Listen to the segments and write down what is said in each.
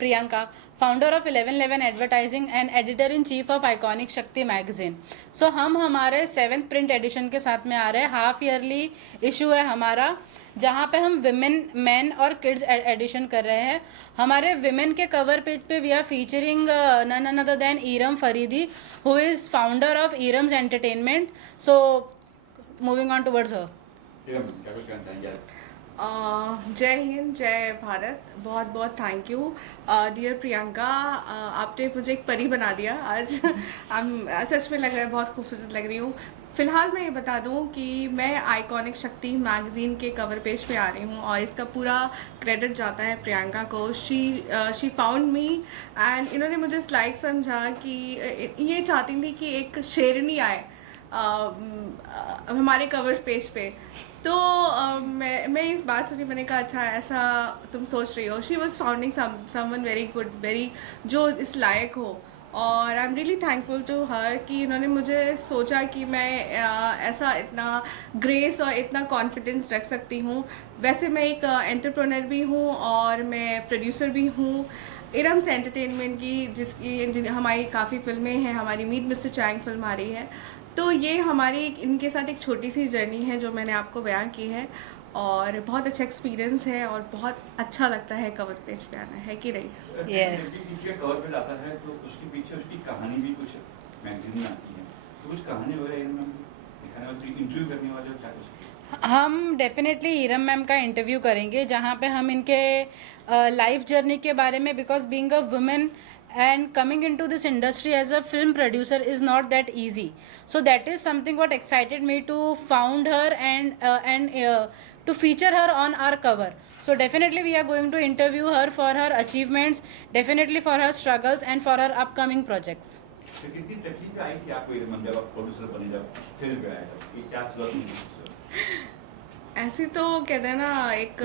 Priyanka, founder of 1111 Advertising and editor-in-chief of Iconic Shakti magazine. So हम हमारे 7th print addition के साथ में आ रहे हैं. हाफ ईयरली इशू है हमारा, जहाँ पे हम विमेन, मैन और किड्स एडिशन कर रहे हैं. हमारे विमेन के कवर पेज पे we are featuring none other than Eram Faridi, who is founder of Eram's entertainment. So moving on towards her. जय हिंद, जय भारत. बहुत बहुत थैंक यू डियर प्रियंका. आपने मुझे एक परी बना दिया आज. सच में लग रहा है, बहुत खूबसूरत लग रही हूँ. फ़िलहाल मैं ये बता दूँ कि मैं आइकॉनिक शक्ति मैगज़ीन के कवर पेज पे आ रही हूँ और इसका पूरा क्रेडिट जाता है प्रियंका को. शी फाउंड मी एंड इन्होंने मुझे इस लायक समझा कि ये चाहती थी कि एक शेरनी आए हमारे कवर पेज पे. तो मैं इस बात सुनी, मैंने कहा अच्छा ऐसा तुम सोच रही हो. She was founding someone very good, very जो इस लायक हो. और I am really thankful to her कि उन्होंने मुझे सोचा कि मैं ऐसा इतना ग्रेस और इतना कॉन्फिडेंस रख सकती हूँ. वैसे मैं एक एंटरप्रेन्योर भी हूँ और मैं प्रोड्यूसर भी हूँ इरम्स एंटरटेनमेंट की, जिसकी हमारी काफ़ी फिल्में हैं. हमारी मीट मिस्टर चैंग फिल्म आ रही है. तो ये हमारी इनके साथ एक छोटी सी जर्नी है जो मैंने आपको बयान की है. और बहुत अच्छा एक्सपीरियंस है और बहुत अच्छा लगता है कवर पेज पे आना, है कि नहीं. Yes. कवर पे आता है तो उसके पीछे उसकी कहानी भी कुछ मैगजीन में आती है, तो कुछ कहानी वगैरह इनमें दिखाने वाले, इंटरव्यू करने वाले क्या कुछ. हम डेफिनेटली ईरम मैम का इंटरव्यू करेंगे, जहाँ पे हम इनके लाइफ जर्नी के बारे में, because being a women and coming into this industry as a film producer is not that easy. So that is something what excited me to found her and to feature her on our cover. So definitely we are going to interview her for her achievements, definitely for her struggles and for her upcoming projects. तो कितनी तकलीफ आई थी आपको इरम, जब आप producer बने, जब film पे आए तब ये क्या शुरुआत. ऐसे तो कहते हैं ना, एक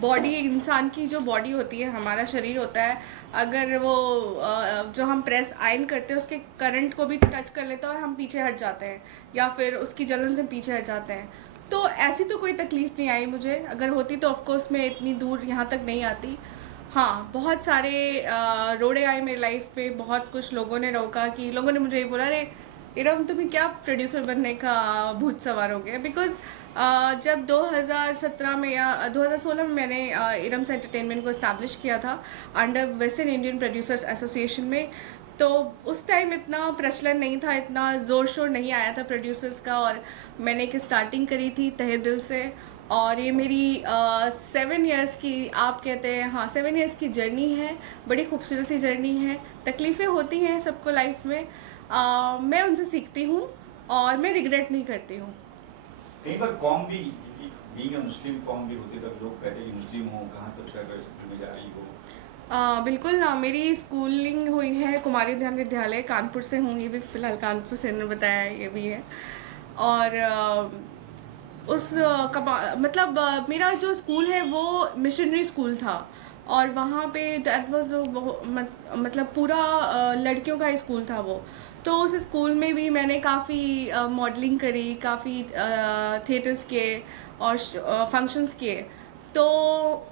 बॉडी, इंसान की जो बॉडी होती है, हमारा शरीर होता है, अगर वो जो हम प्रेस आयन करते हैं उसके करंट को भी टच कर लेता है और हम पीछे हट जाते हैं या फिर उसकी जलन से पीछे हट जाते हैं. तो ऐसी तो कोई तकलीफ़ नहीं आई मुझे. अगर होती तो ऑफकोर्स मैं इतनी दूर यहाँ तक नहीं आती. हाँ, बहुत सारे रोड़े आए मेरी लाइफ पे. बहुत कुछ लोगों ने रोका, कि लोगों ने मुझे ये बोला, अरे इरम तुम्हें क्या प्रोड्यूसर बनने का भूत सवार हो गया. बिकॉज जब 2017 में या 2016 में मैंने इरम्स एंटरटेनमेंट को इस्टेब्लिश किया था under western Indian producers association में, तो उस टाइम इतना प्रचलन नहीं था, इतना ज़ोर शोर नहीं आया था प्रोड्यूसर्स का. और मैंने एक स्टार्टिंग करी थी तहे दिल से. और ये मेरी 7 ईयर्स की, आप कहते हैं, हाँ 7 ईयर्स की जर्नी है. बड़ी खूबसूरत सी जर्नी है. तकलीफ़ें होती हैं सबको लाइफ में. मैं उनसे सीखती हूँ और मैं रिग्रेट नहीं करती हूँ. कई बार कौम भी, बीइंग अ मुस्लिम कौम भी होती है, तब लोग कहते हैं कि मुस्लिम हो, कहाँ कुछ कर सकते में जा रही हो. बिल्कुल. मेरी स्कूलिंग हुई है कुमारी उद्यान विद्यालय, कानपुर से हूँ. ये भी फ़िलहाल कानपुर से इन्होंने बताया, ये भी है. और मतलब मेरा जो स्कूल है वो मिशनरी स्कूल था और वहाँ पे दैट वाज मतलब पूरा लड़कियों का स्कूल था वो. तो उस स्कूल में भी मैंने काफ़ी मॉडलिंग करी, काफ़ी थिएटर्स किए और फंक्शंस किए. तो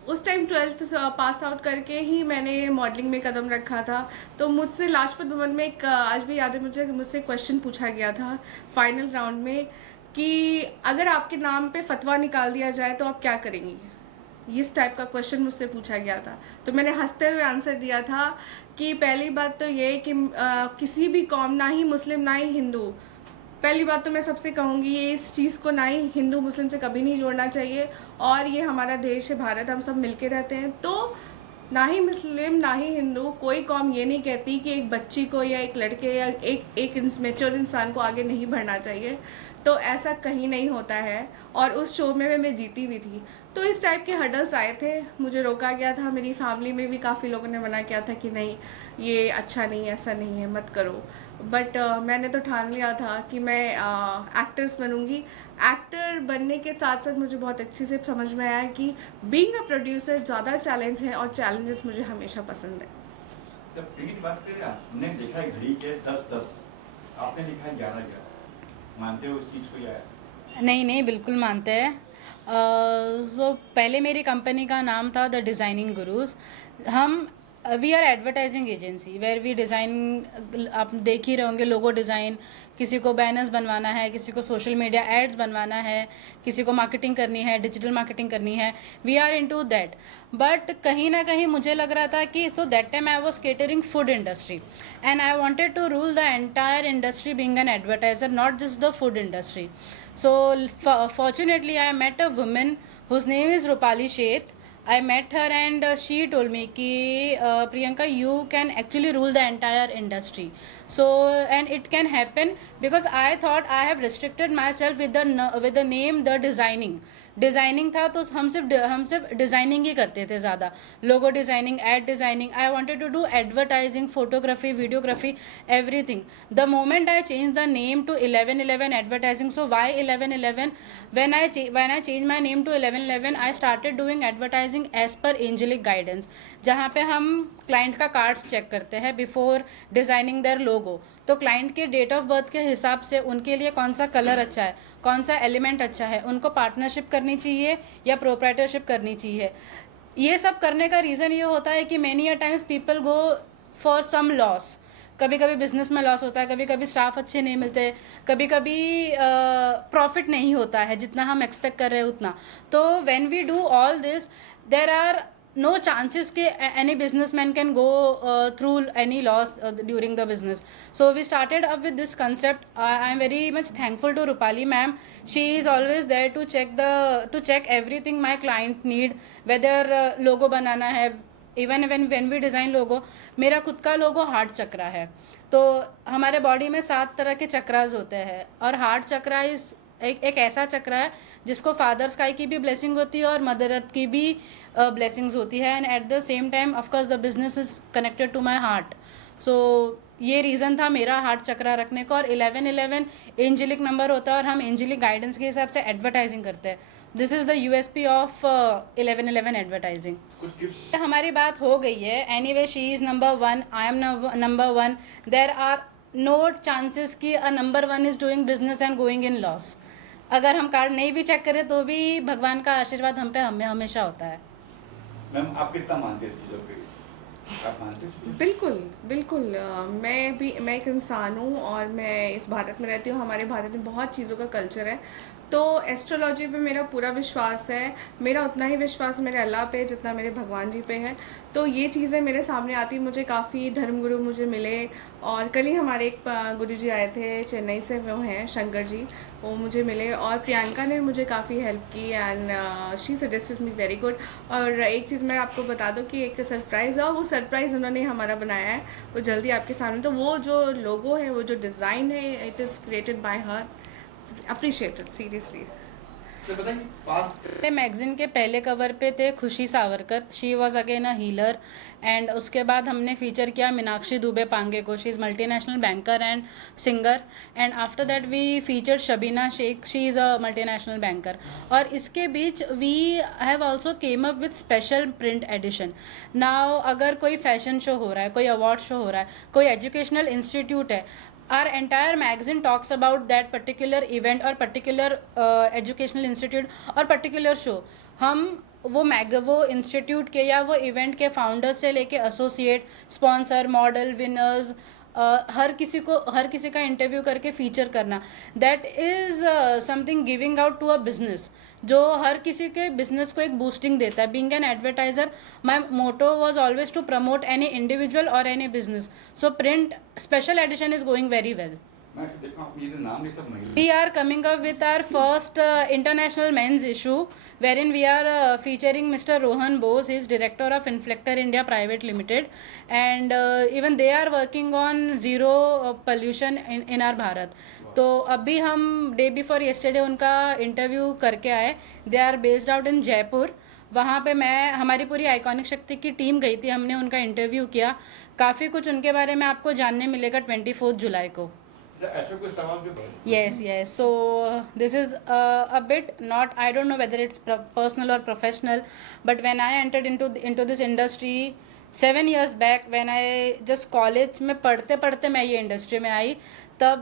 उस टाइम 12th पास आउट करके ही मैंने मॉडलिंग में कदम रखा था. तो मुझसे लाजपत भवन में एक आज भी याद है मुझसे क्वेश्चन पूछा गया था फाइनल राउंड में कि अगर आपके नाम पे फतवा निकाल दिया जाए तो आप क्या करेंगी. इस टाइप का क्वेश्चन मुझसे पूछा गया था. तो मैंने हंसते हुए आंसर दिया था कि पहली बात तो ये कि किसी भी कौम, ना ही मुस्लिम ना ही हिंदू, पहली बात तो मैं सबसे कहूँगी ये इस चीज़ को ना ही हिंदू मुस्लिम से कभी नहीं जोड़ना चाहिए. और ये हमारा देश है भारत, हम सब मिलके रहते हैं. तो ना ही मुस्लिम ना ही हिंदू, कोई कौम ये नहीं कहती कि एक बच्ची को या एक लड़के या एक मैच्योर इंसान को आगे नहीं बढ़ना चाहिए. तो ऐसा कहीं नहीं होता है. और उस शो में मैं जीती भी थी. तो इस टाइप के हर्डल्स आए थे, मुझे रोका गया था. मेरी फैमिली में भी काफ़ी लोगों ने मना किया था कि नहीं ये अच्छा नहीं है, ऐसा नहीं है, मत करो. बट मैंने तो ठान लिया था कि मैं एक्टर्स बनूंगी. एक्टर बनने के साथ साथ मुझे बहुत अच्छे से समझ में आया कि बीइंग अ प्रोड्यूसर ज़्यादा चैलेंज है और चैलेंजेस मुझे हमेशा पसंद है. जब प्रिंट की बात करें, हमने देखा है घड़ी के 10-10, आपने लिखा है 11-11. मानते हो उस चीज़ को या? नहीं, बिल्कुल मानते हैं. तो पहले मेरी कंपनी का नाम था द डिज़ाइनिंग गुरुज़. हम we are advertising agency where we design, आप देख ही रहे होंगे लोगो डिज़ाइन, किसी को बैनर्स बनवाना है, किसी को सोशल मीडिया एड्स बनवाना है, किसी को मार्केटिंग करनी है, डिजिटल मार्केटिंग करनी है, we are into that. But कहीं ना कहीं मुझे लग रहा था कि तो that time I was catering food industry and I wanted to rule the entire industry being an advertiser, not just the food industry. So fortunately I met a woman whose name is Rupali Sheth. I met her and she told me कि Priyanka, you can actually rule the entire industry. So and it can happen because I thought I have restricted myself with the name the designing था तो हम सिर्फ designing ही करते थे ज़्यादा, logo designing, ad designing. I wanted to do advertising, photography, videography, everything. The moment I change the name to 1111 advertising. So why 1111? when I changed my name to 1111, I started doing advertising as per angelic guidance, जहाँ पे हम client का cards check करते हैं before designing there लोगो. तो client के date of birth के हिसाब से उनके लिए कौन सा कलर अच्छा है, कौन सा एलिमेंट अच्छा है, उनको पार्टनरशिप करनी चाहिए या प्रोप्राइटरशिप करनी चाहिए. ये सब करने का रीज़न ये होता है कि many a times people go for some loss. कभी कभी बिजनेस में लॉस होता है, कभी कभी स्टाफ अच्छे नहीं मिलते, कभी कभी प्रॉफिट नहीं होता है जितना हम एक्सपेक्ट कर रहे हैं उतना. तो when we do all this there are no chances कि any businessman can go through any loss during the business. So we started up with this concept. I am very much thankful to Rupali ma'am. She is always there to check everything my client need, whether logo बनाना है. Even when we design logo, मेरा खुद का लोगो heart चक्रा है. तो हमारे body में 7 तरह के चक्रास होते हैं और हार्ट चक्रा इस एक ऐसा चक्र है जिसको फादर स्काई की भी ब्लेसिंग होती है और मदर अर्थ की भी ब्लेसिंग्स होती है. And at the same time of course the business is connected to my heart. So ये रीज़न था मेरा हार्ट चक्रा रखने का. और 1111 एंजेलिक नंबर होता है और हम एंजेलिक गाइडेंस के हिसाब से एडवर्टाइजिंग करते हैं. This is the USP of 1111 advertising. हमारी बात हो गई है. Anyway she is number 1, I am number 1. There are no chances कि a number 1 is doing business and going in loss. अगर हम कार्ड नहीं भी चेक करें तो भी भगवान का आशीर्वाद हम पे हमेशा होता है. मैम आप कितना मानते हैं चीज़ों पे? आप मानते हैं? बिल्कुल. मैं एक इंसान हूँ और मैं इस भारत में रहती हूँ. हमारे भारत में बहुत चीज़ों का कल्चर है, तो एस्ट्रोलॉजी पे मेरा पूरा विश्वास है. मेरा उतना ही विश्वास मेरे अल्लाह पे जितना मेरे भगवान जी पे है. तो ये चीज़ें मेरे सामने आती. मुझे काफ़ी धर्मगुरु मुझे मिले और कल ही हमारे एक गुरु जी आए थे चेन्नई से, वो हैं शंकर जी, वो मुझे मिले और प्रियंका ने मुझे काफ़ी हेल्प की and she suggested me very good. और एक चीज़ मैं आपको बता दूं कि एक सरप्राइज़ है, वो सरप्राइज़ उन्होंने हमारा बनाया है, वो जल्दी आपके सामने. तो वो जो लोगो है, वो जो डिज़ाइन है, it is created by her. Appreciated seriously. Magazine के पहले कवर पे थे Khushi Savarkar. She was again a healer. And उसके बाद हमने फीचर किया मीनाक्षी दुबे पांगे को. She is multinational banker and singer. And after that we feature Shabina Shaikh. She is a multinational banker. और इसके बीच we have also came up with special print edition. Now अगर कोई फैशन शो हो रहा है, कोई अवार्ड शो हो रहा है, कोई एजुकेशनल इंस्टीट्यूट है, our entire magazine talks about that particular event or particular educational institute or particular show. हम वो इंस्टीट्यूट के या वो इवेंट के फाउंडर से लेके एसोसिएट, स्पॉन्सर, मॉडल, विनर्स, हर किसी का इंटरव्यू करके फीचर करना, that is something giving out to a business, जो हर किसी के बिजनेस को एक बूस्टिंग देता है. Being an advertiser, my motto was always to promote any individual और any business. So print special edition is going very well. We are coming up with our first international men's issue, wherein we are featuring Mr. Rohan Bose. He is director of Inflector India Private Limited, and even they are working on zero pollution in our Bharat. तो अभी हम day before yesterday उनका interview करके आए. They are based out in Jaipur. वहाँ पे हमारी पूरी आइकॉनिक शक्ति की टीम गई थी. हमने उनका इंटरव्यू किया. काफ़ी कुछ उनके बारे में आपको जानने मिलेगा 24 जुलाई को. Yes. So this is a bit not, I don't know whether it's personal or professional, but when I entered into this industry 7 years back, when I just college में पढ़ते मैं ये इंडस्ट्री में आई, तब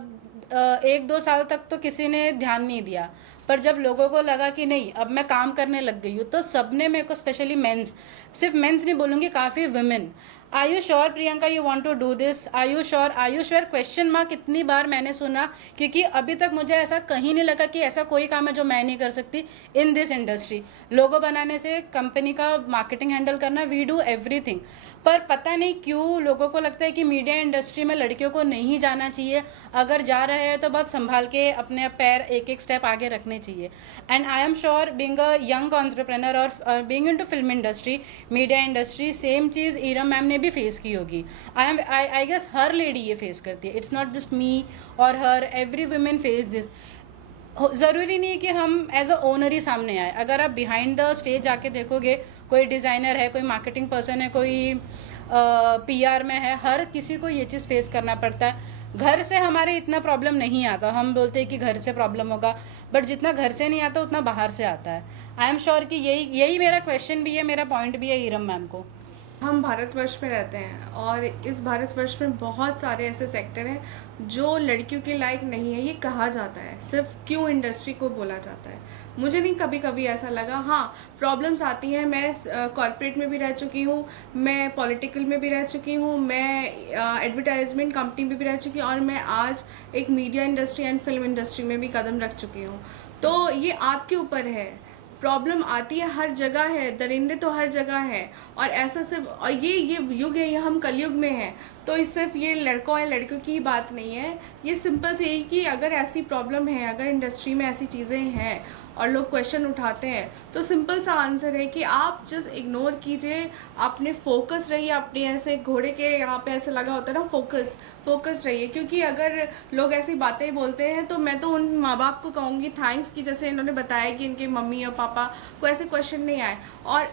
1-2 साल तक तो किसी ने ध्यान नहीं दिया. पर जब लोगों को लगा कि नहीं, अब मैं काम करने लग गई हूँ, तो सबने मेरे को, स्पेशली मेंस, सिर्फ मेंस नहीं बोलूँगी, काफ़ी women are you sure Priyanka you want to do this, are you sure question mark कितनी बार मैंने सुना, क्योंकि अभी तक मुझे ऐसा कहीं नहीं लगा कि ऐसा कोई काम है जो मैं नहीं कर सकती इन दिस इंडस्ट्री। लोगो बनाने से कंपनी का मार्केटिंग हैंडल करना, वी डू एवरीथिंग। पर पता नहीं क्यों लोगों को लगता है कि मीडिया इंडस्ट्री में लड़कियों को नहीं जाना चाहिए, अगर जा रहे हैं तो बहुत संभाल के अपने पैर एक एक स्टेप आगे रखने चाहिए। And I am sure being a young entrepreneur और being into film industry, media industry, same चीज़ इरम मैम ने भी फेस की होगी। आई गेस हर लेडी ये फेस करती है, इट्स नॉट जस्ट मी और हर, एवरी वुमेन फेस दिस। ज़रूरी नहीं है कि हम एज अ ओनर ही सामने आए, अगर आप बिहाइंड द स्टेज जाके देखोगे, कोई डिज़ाइनर है, कोई मार्केटिंग पर्सन है, कोई पीआर में है, हर किसी को ये चीज़ फेस करना पड़ता है। घर से हमारे इतना प्रॉब्लम नहीं आता, हम बोलते हैं कि घर से प्रॉब्लम होगा, बट जितना घर से नहीं आता उतना बाहर से आता है। आई एम श्योर कि यही मेरा क्वेश्चन भी है, मेरा पॉइंट भी है इरम मैम को। हम भारतवर्ष में रहते हैं और इस भारतवर्ष में बहुत सारे ऐसे सेक्टर हैं जो लड़कियों के लायक नहीं है, ये कहा जाता है। सिर्फ क्यों इंडस्ट्री को बोला जाता है, मुझे नहीं कभी कभी ऐसा लगा। हाँ, प्रॉब्लम्स आती हैं, मैं कॉर्पोरेट में भी रह चुकी हूँ, मैं पॉलिटिकल में भी रह चुकी हूँ, मैं एडवर्टाइजमेंट कंपनी में भी रह चुकी हूँ और मैं आज एक media industry and film industry में भी कदम रख चुकी हूँ। तो ये आपके ऊपर है, प्रॉब्लम आती है, हर जगह है, दरिंदे तो हर जगह हैं। और ऐसा सिर्फ, और ये युग है, ये हम कलयुग में हैं, तो इस सिर्फ ये लड़कों या लड़कियों की बात नहीं है। ये सिंपल से यही कि अगर ऐसी प्रॉब्लम है, अगर इंडस्ट्री में ऐसी चीज़ें हैं और लोग क्वेश्चन उठाते हैं, तो सिंपल सा आंसर है कि आप जस्ट इग्नोर कीजिए, अपने फोकस रहिए, अपने ऐसे घोड़े के यहाँ पे ऐसे लगा होता है ना, फोकस रहिए। क्योंकि अगर लोग ऐसी बातें बोलते हैं तो मैं तो उन माँ बाप को कहूँगी थैंक्स कि जैसे इन्होंने बताया कि इनके मम्मी और पापा को ऐसे क्वेश्चन नहीं आए। और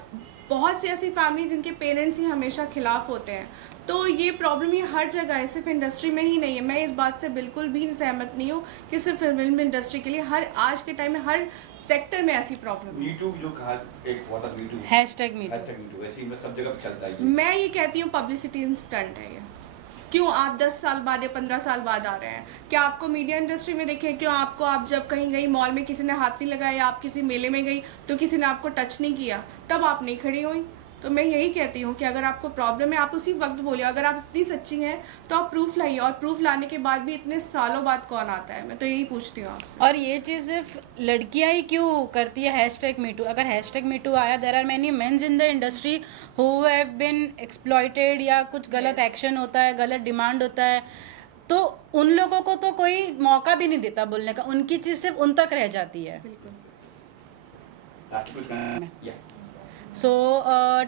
बहुत सी ऐसी फैमिली जिनके पेरेंट्स ही हमेशा खिलाफ होते हैं। तो ये प्रॉब्लम ये हर जगह है, सिर्फ इंडस्ट्री में ही नहीं है। मैं इस बात से बिल्कुल भी सहमत नहीं हूँ कि सिर्फ फिल्म इंडस्ट्री के लिए, हर आज के टाइम में हर सेक्टर में ऐसी प्रॉब्लम है। मी टू जो कहा, एक बहुत me too, hashtag me too ऐसे ही में सब जगह चलता है। मैं ये कहती हूँ पब्लिसिटी स्टंट है ये। क्यों आप 10 साल बाद या 15 साल बाद आ रहे हैं? क्या आपको मीडिया इंडस्ट्री में देखे? क्यों आपको, आप जब कहीं गई मॉल में किसी ने हाथ नहीं लगाया, आप किसी मेले में गई तो किसी ने आपको टच नहीं किया, तब आप नहीं खड़ी हुई? तो मैं यही कहती हूँ कि अगर आपको प्रॉब्लम है, आप उसी वक्त बोलिए। अगर आप इतनी सच्ची हैं तो आप प्रूफ लाइए, और प्रूफ लाने के बाद भी इतने सालों बाद कौन आता है? मैं तो यही पूछती हूँ आपसे। और ये चीज़ सिर्फ लड़कियां ही क्यों करती है हैशटैग मीटू? अगर हैशटैग मीटू आया, there are many mens in the industry who have been exploited, या कुछ गलत एक्शन होता है, गलत डिमांड होता है, तो उन लोगों को तो कोई मौका भी नहीं देता बोलने का, उनकी चीज़ सिर्फ उन तक रह जाती है। बिल्कुल। कुछ कहना? या सो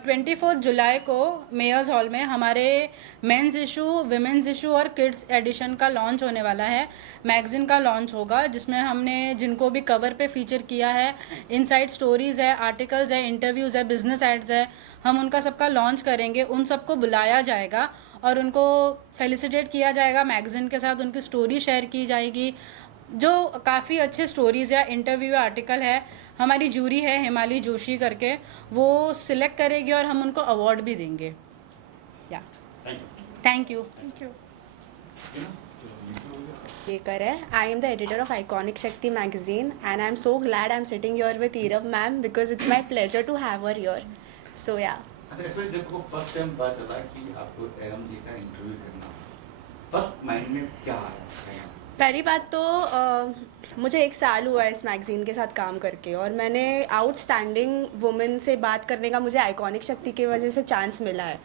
24 जुलाई को मेयर्स हॉल में हमारे मेंस इशू, विमेंस इशू और किड्स एडिशन का लॉन्च होने वाला है। मैगज़ीन का लॉन्च होगा जिसमें हमने जिनको भी कवर पे फीचर किया है, इनसाइड स्टोरीज़ है, आर्टिकल्स है, इंटरव्यूज़ है, बिजनेस एड्स है, हम उनका सबका लॉन्च करेंगे। उन सबको बुलाया जाएगा और उनको फेलिसिटेट किया जाएगा मैगज़ीन के साथ, उनकी स्टोरी शेयर की जाएगी। जो काफ़ी अच्छे स्टोरीज़ या इंटरव्यू या आर्टिकल है, हमारी जूरी है हिमाली जोशी करके, वो सिलेक्ट करेगी और हम उनको अवार्ड भी देंगे। या thank you. Thank you. Kar hai. I am the editor of Iconic Shakti magazine and I am so glad I am sitting here with Iram ma'am because it's my pleasure to have her here. So yeah. अच्छा, इसमें जब को first time पता चला कि आपको एरम जी का interview करना, फर्स्ट माइंड में क्या आया? पहली बात तो मुझे 1 साल हुआ है इस मैगज़ीन के साथ काम करके और मैंने आउटस्टैंडिंग वुमेन से बात करने का मुझे आइकॉनिक शक्ति की वजह से चांस मिला है।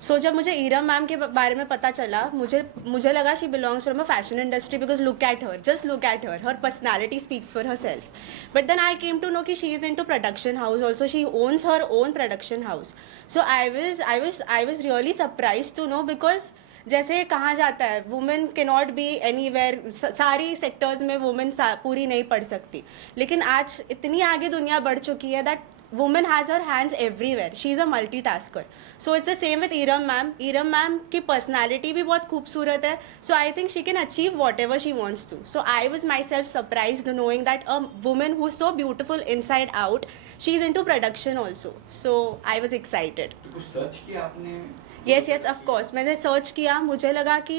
सो जब मुझे इरम मैम के बारे में पता चला, मुझे लगा she belongs from a fashion industry because look at her, just look at her personality speaks for herself. But then I came to know कि she is into production house also, she owns her own production house. So I was really surprise to know because जैसे कहा जाता है women के not be anywhere, सारी sectors में women पूरी नहीं पढ़ सकती, लेकिन आज इतनी आगे दुनिया बढ़ चुकी है that women has her hands everywhere, she is a multitasker. So it's the same with Iram ma'am. Iram ma'am की पर्सनैलिटी भी बहुत खूबसूरत है, so I think she can achieve whatever she wants to. So I was myself surprised knowing that a women who is so beautiful inside out, she is into production also. So I was excited. तो कुछ search किया आपने? Yes yes of course मैंने search किया, मुझे लगा कि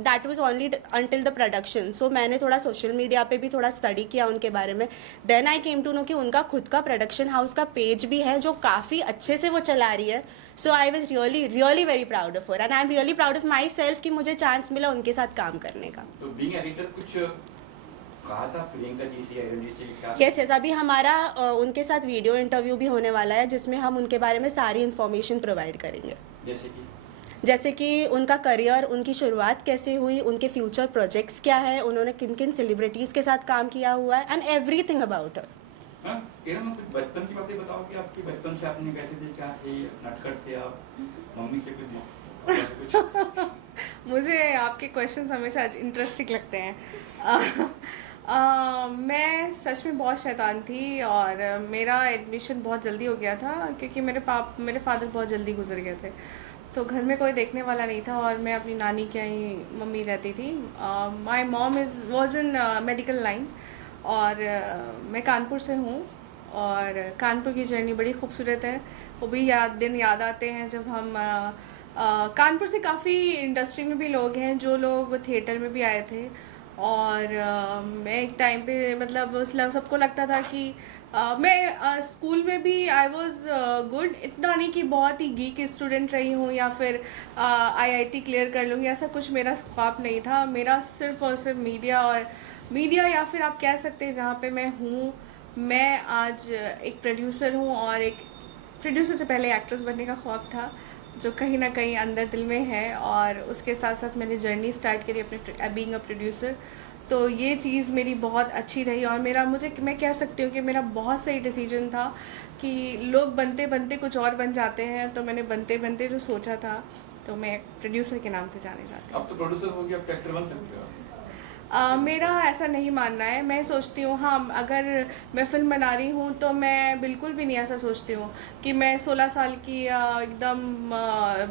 that was only until the production, so मैंने थोड़ा सोशल मीडिया पे भी थोड़ा स्टडी किया उनके बारे में. Then I came to know कि उनका खुद का प्रोडक्शन हाउस का पेज भी है जो काफ़ी अच्छे से वो चला रही है. So I was really really very proud of her and I am really proud of myself कि मुझे चांस मिला उनके साथ काम करने का. तो बीइंग एडिटर कुछ कहा था प्रियंका जी से, आयरन जी से क्या? यस यस अभी हमारा उनके साथ वीडियो इंटरव्यू भी होने वाला है जिसमें हम उनके बारे में सारी इन्फॉर्मेशन प्रोवाइड करेंगे. जैसे कि उनका करियर, उनकी शुरुआत कैसे हुई, उनके फ्यूचर प्रोजेक्ट्स क्या है, उन्होंने किन किन सेलिब्रिटीज़ के साथ काम किया हुआ है, एंड एवरीथिंग अबाउट हर. हाँ, कुछ बचपन की बातें बताओ कि आपकी बचपन से आपने कैसे थे, क्या थे, नटखट थे आप, मम्मी से कुछ मुझे आपके क्वेश्चंस हमेशा इंटरेस्टिंग लगते हैं. मैं सच में बहुत शैतान थी और मेरा एडमिशन बहुत जल्दी हो गया था क्योंकि मेरे फादर बहुत जल्दी गुजर गए थे, तो घर में कोई देखने वाला नहीं था और मैं अपनी नानी के यहाँ मम्मी रहती थी. My mom was in medical line और मैं कानपुर से हूँ और कानपुर की जर्नी बड़ी खूबसूरत है. वो भी दिन याद आते हैं जब हम कानपुर से काफ़ी इंडस्ट्री में भी लोग हैं जो लोग थिएटर में भी आए थे और मैं एक टाइम पे मतलब सबको लगता था कि मैं स्कूल में भी आई वॉज गुड, इतना नहीं कि बहुत ही गीक स्टूडेंट रही हूँ या फिर आईआईटी क्लियर कर लूँगी, ऐसा कुछ मेरा ख्वाब नहीं था. मेरा सिर्फ और सिर्फ मीडिया या फिर आप कह सकते हैं जहाँ पे मैं हूँ, मैं आज एक प्रोड्यूसर हूँ और एक प्रोड्यूसर से पहले एक्ट्रेस बनने का ख्वाब था जो कहीं ना कहीं अंदर दिल में है और उसके साथ साथ मैंने जर्नी स्टार्ट करी अपने बीइंग अ प्रोड्यूसर. तो ये चीज़ मेरी बहुत अच्छी रही और मैं कह सकती हूँ कि मेरा बहुत सही डिसीजन था कि लोग बनते बनते कुछ और बन जाते हैं, तो मैंने बनते बनते जो सोचा था तो मैं प्रोड्यूसर के नाम से जाने जाती हूँ. अब तो प्रोड्यूसर हो गया, अब एक्टर बन सकते हो. मेरा ऐसा नहीं मानना है. मैं सोचती हूँ हाँ, अगर मैं फ़िल्म बना रही हूँ तो मैं बिल्कुल भी नहीं ऐसा सोचती हूँ कि मैं 16 साल की या एकदम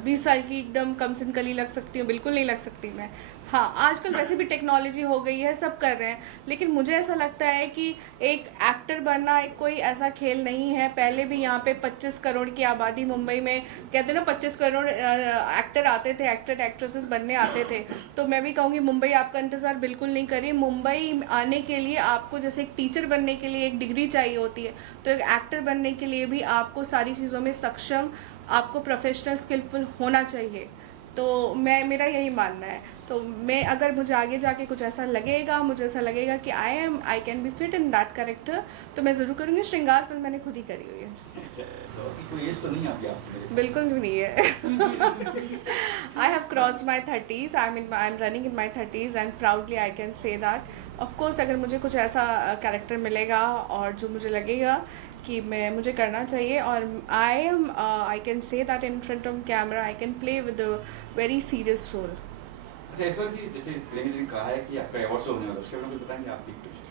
20 साल की एकदम कमसिन कली लग सकती हूँ. बिल्कुल नहीं लग सकती मैं. हाँ, आजकल वैसे भी टेक्नोलॉजी हो गई है, सब कर रहे हैं, लेकिन मुझे ऐसा लगता है कि एक एक्टर बनना एक कोई ऐसा खेल नहीं है. पहले भी यहाँ पे 25 करोड़ की आबादी मुंबई में, कहते हैं ना 25 करोड़ एक्टर आते थे, एक्टर एक्ट्रेसेस बनने आते थे. तो मैं भी कहूँगी मुंबई आपका इंतज़ार बिल्कुल नहीं करिए. मुंबई आने के लिए आपको जैसे एक टीचर बनने के लिए एक डिग्री चाहिए होती है, तो एक एक्टर बनने के लिए भी आपको सारी चीज़ों में सक्षम, आपको प्रोफेशनल स्किलफुल होना चाहिए. तो मेरा यही मानना है. तो मैं अगर मुझे आगे जाके कुछ ऐसा लगेगा, मुझे ऐसा लगेगा कि I can be fit in that character, तो मैं ज़रूर करूँगी. श्रृंगार फिल्म मैंने खुद ही करी हुई है. कोई एज तो नहीं आपकी आपको? बिल्कुल भी नहीं है. I have crossed my 30s. I am running in my 30s and proudly I can say that. Of course अगर मुझे कुछ ऐसा कैरेक्टर मिलेगा और जो मुझे लगेगा कि मुझे करना चाहिए और I can say that in front of camera, I can play with a very serious role. अच्छा, ऐसा कि जैसे प्रियंका जी ने कहा है कि आपका अवार्ड शो होने वाला है, उसके बारे में कुछ बताएंगे आप?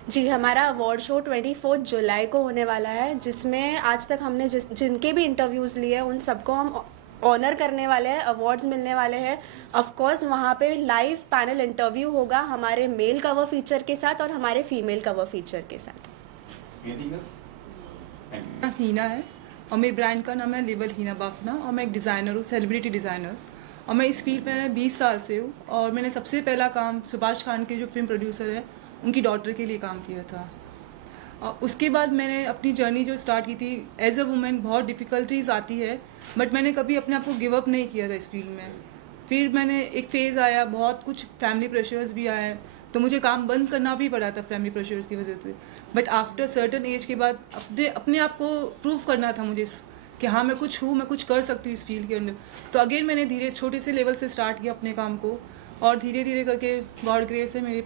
जी, हमारा अवार्ड शो 24 जुलाई को होने वाला है, जिसमें आज तक हमने जिनके भी इंटरव्यूज़ लिए उन सबको हम ऑनर करने वाले हैं, अवार्ड्स मिलने वाले हैं. ऑफ कोर्स वहाँ पे लाइव पैनल इंटरव्यू होगा हमारे मेल कवर फीचर के साथ और हमारे फीमेल कवर फीचर के साथ. हीना है और मेरे ब्रांड का नाम है लेबल हीना बाफना और मैं एक डिज़ाइनर हूँ, सेलिब्रिटी डिज़ाइनर, और मैं इस फील्ड में 20 साल से हूँ. और मैंने सबसे पहला काम सुभाष खान के जो फिल्म प्रोड्यूसर है उनकी डॉटर के लिए काम किया था. और उसके बाद मैंने अपनी जर्नी जो स्टार्ट की थी एज अ वुमेन, बहुत डिफ़िकल्टीज आती है बट मैंने कभी अपने आप को गिव अप नहीं किया था इस फील्ड में. फिर मैंने एक फ़ेज़ आया, बहुत कुछ फैमिली प्रेशर्स भी आए तो मुझे काम बंद करना भी पड़ा था फैमिली प्रेशर्स की वजह से. बट आफ्टर सर्टन एज के बाद अपने आप को प्रूव करना था मुझे कि हाँ मैं कुछ हूँ, मैं कुछ कर सकती हूँ इस फील्ड के अंदर. तो अगेन मैंने धीरे छोटे से लेवल से स्टार्ट किया अपने काम को और धीरे धीरे करके गॉड ग्रेस है मेरे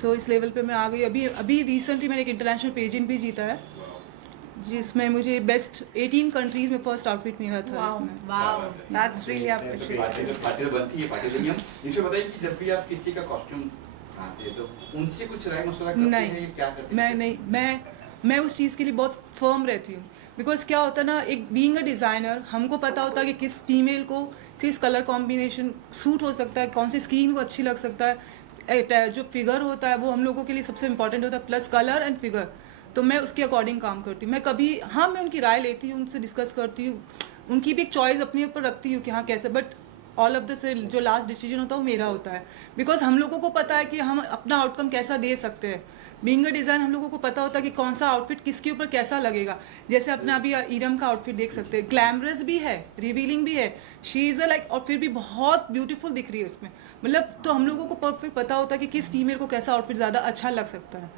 सो इस लेवल पे मैं आ गई. अभी रिसेंटली मैंने एक इंटरनेशनल पेजेंट भी जीता है जिसमें मुझे बेस्ट 18 कंट्रीज में फर्स्ट आउटफिट मिला था. Wow, that's really appreciated. Party तो बनती है, पार्टी लेंगे हम. इसमें बताइए कि जब भी आप किसी का कॉस्ट्यूम आते तो उनसे कुछ राय मशवरा करते हैं या क्या करते हैं? मैं उस चीज़ के लिए बहुत फर्म रहती हूँ. बिकॉज क्या होता है ना, एक बीइंग अ डिज़ाइनर हमको पता होता है कि किस फीमेल को किस कलर कॉम्बिनेशन सूट हो सकता है, कौन सी स्किन को अच्छी लग सकता है. जो फिगर होता है वो हम लोगों के लिए सबसे इंपॉर्टेंट होता है, प्लस कलर एंड फिगर. तो मैं उसके अकॉर्डिंग काम करती हूँ. मैं उनकी राय लेती हूँ, उनसे डिस्कस करती हूँ उनकी भी एक चॉइस अपने ऊपर रखती हूँ कि हाँ कैसे, बट ऑल ऑफ द से जो लास्ट डिसीजन होता है वो मेरा होता है, बिकॉज हम लोगों को पता है कि हम अपना आउटकम कैसा दे सकते हैं। बीइंग अ डिज़ाइन हम लोगों को पता होता है कि कौन सा आउटफिट किसके ऊपर कैसा लगेगा। जैसे अपना अभी इरम का आउटफिट देख सकते हैं, ग्लैमरस भी है, रिवीलिंग भी है, शी इज़ अ लाइक, और फिर भी बहुत ब्यूटीफुल दिख रही है उसमें, मतलब तो हम लोगों को परफेक्ट पता होता है कि किस फीमेल को कैसा आउटफिट ज़्यादा अच्छा लग सकता है।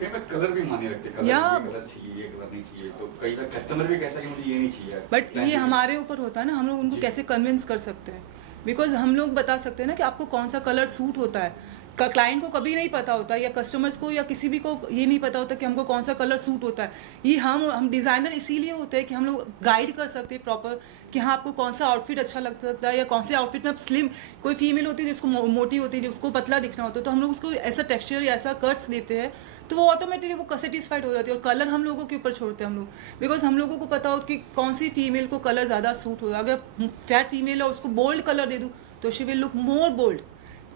कई बार कलर भी माने रखते हैं, कलर या- ये कलर चाहिए, ये कलर नहीं चाहिए, तो कई बार कस्टमर भी कहता है कि मुझे ये नहीं चाहिए। बट ये हमारे ऊपर होता है ना, हम लोग उनको जी। कैसे कन्विंस कर सकते हैं, बिकॉज हम लोग बता सकते हैं ना कि आपको कौन सा कलर सूट होता है। क्लाइंट को कभी नहीं पता होता, या कस्टमर्स को या किसी भी को ये नहीं पता होता कि हमको कौन सा कलर सूट होता है। ये हम डिज़ाइनर इसीलिए होते हैं कि हम लोग गाइड कर सकते हैं प्रॉपर कि हाँ आपको कौन सा आउटफिट अच्छा लग सकता है, या कौन से आउटफिट में आप स्लिम, कोई फीमेल होती है जिसको मोटी होती है, जिसको पतला दिखना होता है, तो हम लोग उसको ऐसा टेक्सचर या ऐसा कट्स देते हैं तो वो ऑटोमेटिकली वो सेटिस्फाइड हो जाती है। और कलर हम लोगों के ऊपर छोड़ते हैं हम लोग, बिकॉज हम लोगों को पता हो कि कौन सी फीमेल को कलर ज़्यादा सूट होगा। अगर फैट फीमेल है और उसको बोल्ड कलर दे दूँ तो she will look more bold,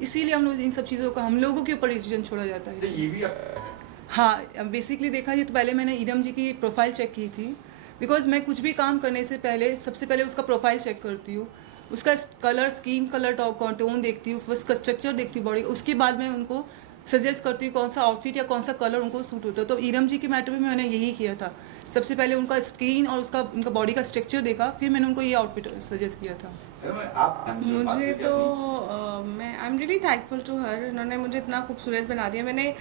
इसीलिए हम लोग इन सब चीज़ों का हम लोगों के ऊपर डिसीजन छोड़ा जाता है। तो ये भी आप हाँ, बेसिकली देखा जाए तो पहले मैंने इरम जी की प्रोफाइल चेक की थी, बिकॉज मैं कुछ भी काम करने से पहले सबसे पहले उसका प्रोफाइल चेक करती हूँ, उसका कलर, स्किन कलर टोन देखती हूँ, उसका स्ट्रक्चर देखती हूँ बॉडी, उसके बाद मैं उनको सजेस्ट करती हूँ कौन सा आउटफिट या कौन सा कलर उनको सूट होता है। तो इरम जी के मैटर में मैंने यही किया था, सबसे पहले उनका स्किन और उनका बॉडी का स्ट्रक्चर देखा, फिर मैंने उनको ये आउटफिट सजेस्ट किया था। आप जो बात मुझे करी तो अपनी, मैं I am really thankful to her, उन्होंने मुझे इतना खूबसूरत बना दिया। मैंने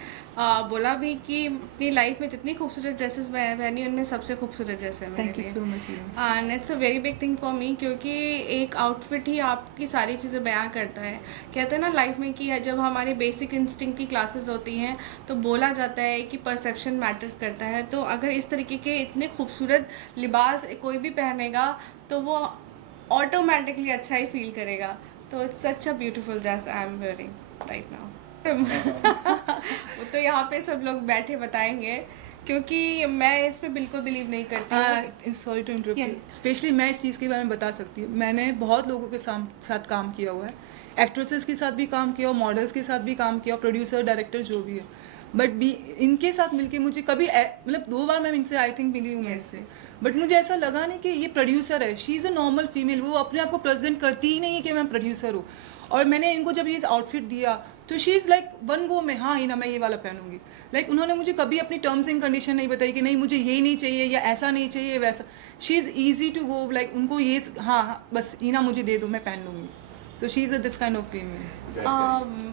बोला भी कि अपनी लाइफ में जितनी खूबसूरत ड्रेसेस मैं पहनी उनमें सबसे खूबसूरत ड्रेस है मेरे थैंक यू लिए। So much. And it's a very big thing for me, क्योंकि एक आउटफिट ही आपकी सारी चीज़ें बयां करता है। कहते हैं ना लाइफ में कि जब हमारे बेसिक इंस्टिंक्ट की क्लासेस होती हैं तो बोला जाता है कि परसेप्शन मैटर्स करता है। तो अगर इस तरीके के इतने खूबसूरत लिबास कोई भी पहनेगा तो वो ऑटोमेटिकली अच्छा ही फील करेगा। तो it's such a beautiful dress I am wearing right now. वो तो यहाँ पे सब लोग बैठे बताएंगे, क्योंकि मैं इस पे बिल्कुल बिलीव नहीं करती। Sorry to interrupt, Yeah. Specially मैं इस चीज़ के बारे में बता सकती हूँ। मैंने बहुत लोगों के साथ काम किया हुआ है, एक्ट्रेसेस के साथ भी काम किया, मॉडल्स के साथ भी काम किया, प्रोड्यूसर डायरेक्टर जो भी है, बट भी इनके साथ मिलके मुझे कभी मतलब 2 बार मैं इनसे आई थिंक मिली हूँ मैं इससे, बट मुझे ऐसा लगा नहीं कि ये प्रोड्यूसर है। She is a normal female, वो अपने आप को प्रेजेंट करती ही नहीं है कि मैं प्रोड्यूसर हूँ। और मैंने इनको जब ये आउटफिट दिया तो she is like one go में, हाँ ही ना मैं ये वाला पहनूंगी। लाइक उन्होंने मुझे कभी अपनी टर्म्स एंड कंडीशन नहीं बताई कि नहीं मुझे ये नहीं चाहिए या ऐसा नहीं चाहिए वैसा। She is easy to go, like उनको ये हाँ बस ईना मुझे दे दो मैं पहन लूँगी। तो she is a this kind of female.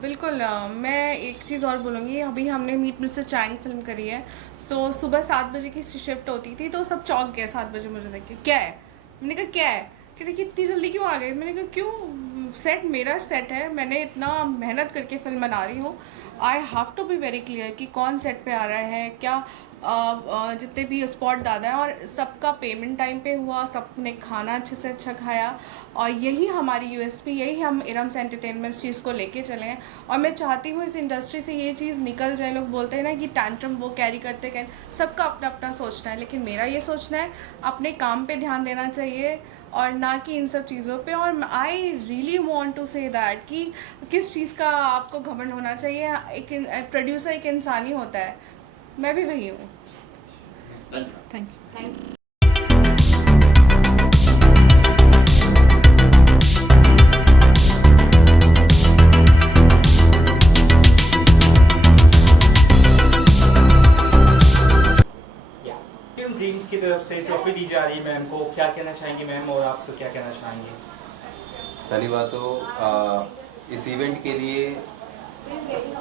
बिल्कुल। मैं एक चीज़ और बोलूँगी, अभी हमने मीट मिस्टर चैंग फिल्म करी है, तो सुबह 7 बजे की शिफ्ट होती थी, तो सब चौंक गए 7 बजे मुझे देख के, क्या है? मैंने कहा क्या है? कह रहे कि इतनी जल्दी क्यों आ गए? मैंने कहा क्यों, सेट मेरा सेट है, मैंने इतना मेहनत करके फिल्म बना रही हूँ। I have to be very clear कि कौन सेट पे आ रहा है, क्या जितने भी स्पॉट दादा हैं, और सबका पेमेंट टाइम पे हुआ, सबने खाना अच्छे से अच्छा खाया। और यही हमारी यूएसपी, यही हम इरम्स एंटरटेनमेंट चीज़ को लेके चले हैं। और मैं चाहती हूँ इस इंडस्ट्री से ये चीज़ निकल जाए। लोग बोलते हैं ना कि टैंट्रम वो कैरी करते हैं, सबका अपना अपना सोचना है, लेकिन मेरा ये सोचना है अपने काम पे ध्यान देना चाहिए और ना कि इन सब चीज़ों पे। और I really want to say that कि किस चीज़ का आपको घमंड होना चाहिए। एक प्रोड्यूसर एक इंसान ही होता है, मैं भी वही हूँ। Thank you. फिल्म ड्रीम्स की तरफ से ट्रॉफी दी जा रही है मैम को, क्या कहना चाहेंगे मैम, और आपसे क्या कहना चाहेंगे? पहली बात तो इस इवेंट के लिए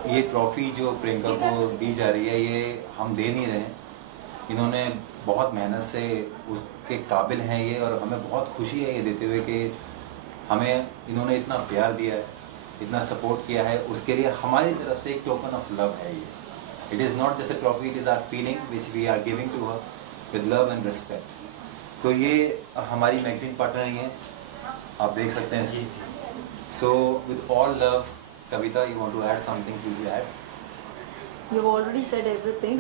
ये ट्रॉफ़ी जो प्रियंका को दी जा रही है ये हम दे नहीं रहे हैं। इन्होंने बहुत मेहनत से उसके काबिल हैं ये, और हमें बहुत खुशी है ये देते हुए कि हमें इन्होंने इतना प्यार दिया है, इतना सपोर्ट किया है, उसके लिए हमारी तरफ से एक टोकन ऑफ लव है ये। It is not just a trophy, it is our feeling which we are giving to her with love and respect. तो ये हमारी मैगजीन पार्टनर ही हैं, आप देख सकते हैं इसकी। So with all love, Kavita, you want to add something, please you add. You've already said everything.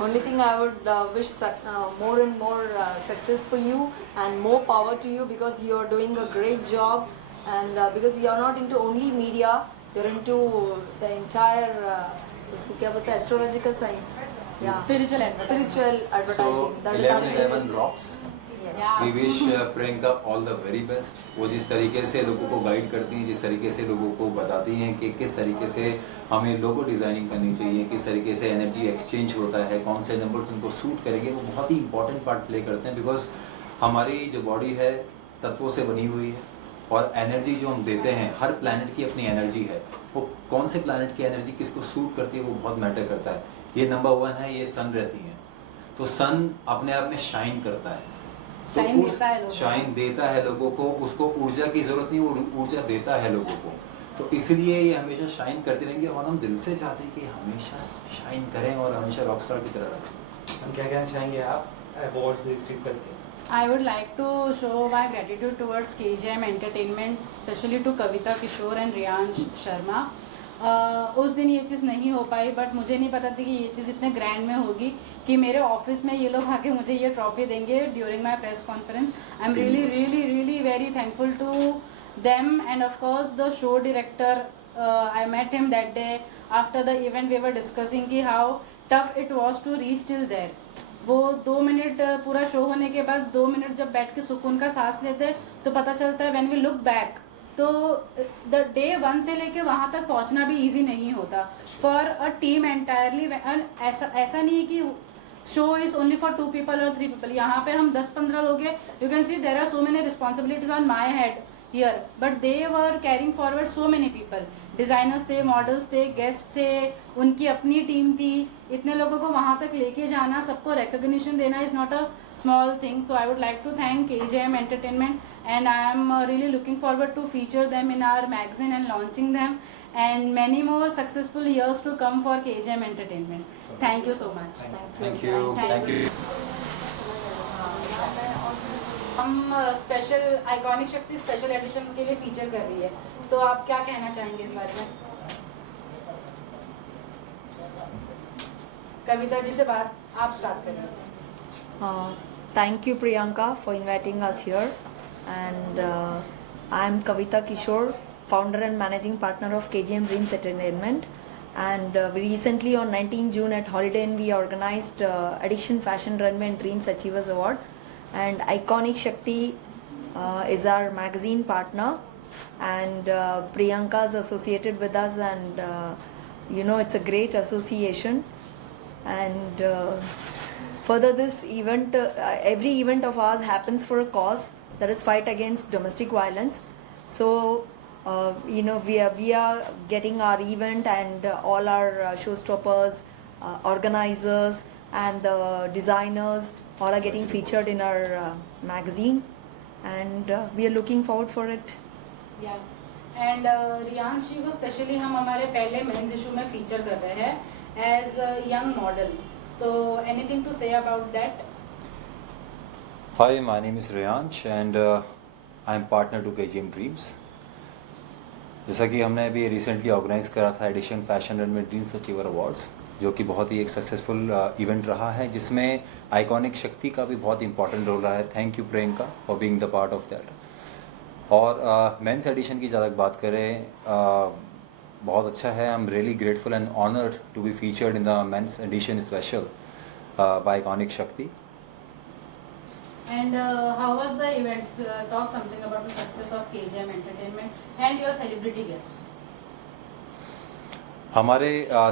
Only thing I would wish more and more success for you and more power to you, because you are doing a great job, and because you are not into only media, you're into the entire उसको क्या बोलते हैं, astrological science, yeah, Spiritual advertising. spiritual advertising. So That is 11/11 absolutely- rocks. Yes. We wish Priyanka all the very best. वो जिस तरीके से लोगों को गाइड करती हैं, जिस तरीके से लोगों को बताती हैं कि किस तरीके से हमें लोगो डिज़ाइनिंग करनी चाहिए, किस तरीके से एनर्जी एक्सचेंज होता है, कौन से नंबर्स उनको सूट करेंगे, वो बहुत ही इंपॉर्टेंट पार्ट प्ले करते हैं। बिकॉज हमारी जो बॉडी है तत्वों से बनी हुई है, और एनर्जी जो हम देते हैं, हर प्लैनेट की अपनी एनर्जी है। वो कौन से प्लैनेट की एनर्जी किसको सूट करती है वो बहुत मैटर करता है। ये नंबर 1 है, ये सन रहती हैं, तो सन अपने आप में शाइन करता है, तो शाइन उस देता है लोगों को। शाइन देता है लोगों को। उसको ऊर्जा की जरूरत नहीं, वो ऊर्जा देता है लोगों को। तो इसलिए ये हमेशा शाइन करती रहेंगी, और हम दिल से चाहते हैं कि हमेशा शाइन करें और हमेशा रॉकस्टार की तरह रहें। हम क्या कहना चाहेंगे आप अवार्ड्स रिसीव करके? I would like to show my gratitude towards KGM Entertainment, especially to Kavita Kishore and Riyansh Sharma. उस दिन ये चीज़ नहीं हो पाई, बट मुझे नहीं पता थी कि ये चीज़ इतने ग्रैंड में होगी कि मेरे ऑफिस में ये लोग आके मुझे ये ट्रॉफी देंगे during my press conference. I am really really really very thankful to them, and of course the show director, I met him that day after the event. We were discussing कि how tough it was to reach till there. वो 2 minute पूरा show होने के बाद 2 minute जब बैठ के सुकून का सांस लेते तो पता चलता है व्हेन वी लुक बैक, तो द डे 1 से लेके वहाँ तक पहुँचना भी इजी नहीं होता फॉर अ टीम एंटायरली। ऐसा नहीं है कि show is only for 2 people और 3 people। यहाँ पे हम 10-15 लोग हैं। You can see there are so many responsibilities on my head here, but they were carrying forward so many people. Designers थे, मॉडल्स थे, गेस्ट थे, उनकी अपनी टीम थी। इतने लोगों को वहाँ तक लेके जाना, सबको रिकग्निशन देना is not a small thing. So I would like to thank KGM Entertainment, and I am really looking forward to feature them in our magazine and launching them, and many more successful years to come for KGM Entertainment. Thank you so much. Thank you, thank you. हम special iconic शक्ति special edition के लिए feature कर रही है, तो आप क्या कहना चाहेंगे इस बारे में? कविता जी से बात आप स्टार्ट करें। Thank you, Priyanka, for inviting us here. And I am Kavita Kishore, founder and managing partner of KGM Dreams Entertainment. And we recently, on 19 June at Holiday Inn, we organized Edition Fashion Runway and Dreams Achievers Award. And Iconic Shakti is our magazine partner. And Priyanka is associated with us, and it's a great association. And further, this event, every event of ours happens for a cause, that is fight against domestic violence. So, we are getting our event, and all our showstoppers, organizers, and the designers all are getting featured in our magazine, and we are looking forward for it. And Riyansh ji को specially हम हमारे पहले mains issue में feature कर रहे हैं as young model, so anything to say about that? Hi, my name is Riyansh and I am partner to KGM Dreams. जैसा कि हमने अभी रिसेंटली ऑर्गेनाइज करा था एडिशन फैशन रन में ड्रीम्स अचीवर अवार्ड्स, जो कि बहुत ही एक सक्सेसफुल इवेंट रहा है, जिसमें आइकॉनिक शक्ति का भी बहुत इंपॉर्टेंट रोल रहा है। Thank you Priyanka for being the part of that. और मेंस एडिशन की ज़्यादा बात करें, बहुत अच्छा है। I am really grateful and honoured to be featured in the men's edition special by iconic Shakti. And how was the event? Talk something about the success of KGM Entertainment and your celebrity guests. हमारे